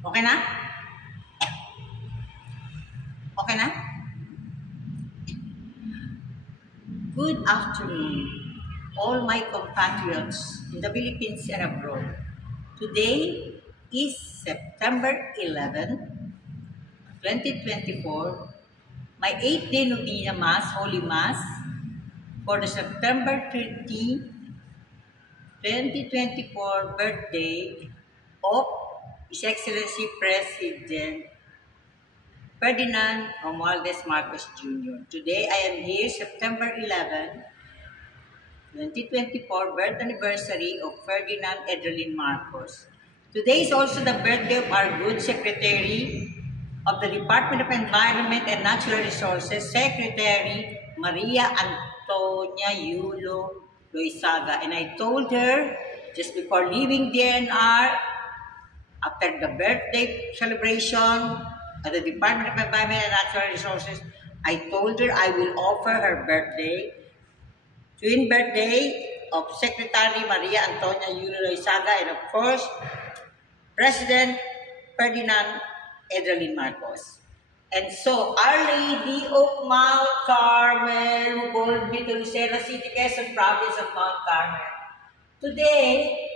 Okay na? Okay na? Good afternoon, all my compatriots in the Philippines and abroad. Today is September 11, 2024, my 8th day Novena Mass, Holy Mass, for the September 30, 2024 birthday of His Excellency President Ferdinand Romualdez Marcos Jr. Today I am here, September 11, 2024, birth anniversary of Ferdinand Edralin Marcos. Today is also the birthday of our good Secretary of the Department of Environment and Natural Resources, Secretary Maria Antonia Yulo Loizaga. And I told her, just before leaving DNR, after the birthday celebration at the Department of Environment and Natural Resources, I told her I will offer her twin birthday of Secretary Maria Antonia Yulo Loizaga and of course, President Ferdinand Edralin Marcos. And so, Our Lady of Mount Carmel, who called me to Lucena City, Quezon Province of Mount Carmel. Today,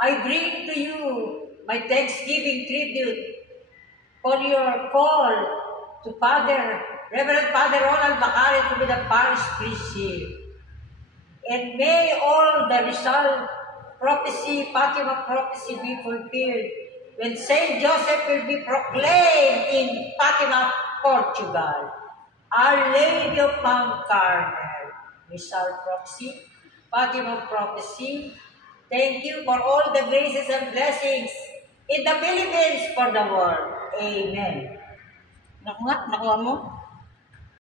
I bring to you my Thanksgiving tribute for your call to Reverend Father Ronald Bacari to be the parish priest here. And may all the Rizal prophecy, Fatima prophecy be fulfilled when Saint Joseph will be proclaimed in Fatima, Portugal. Our Lady of Mount Carmel, Rizal prophecy, Fatima prophecy. Thank you for all the graces and blessings in the Philippines for the world. Amen. Nakuha mo?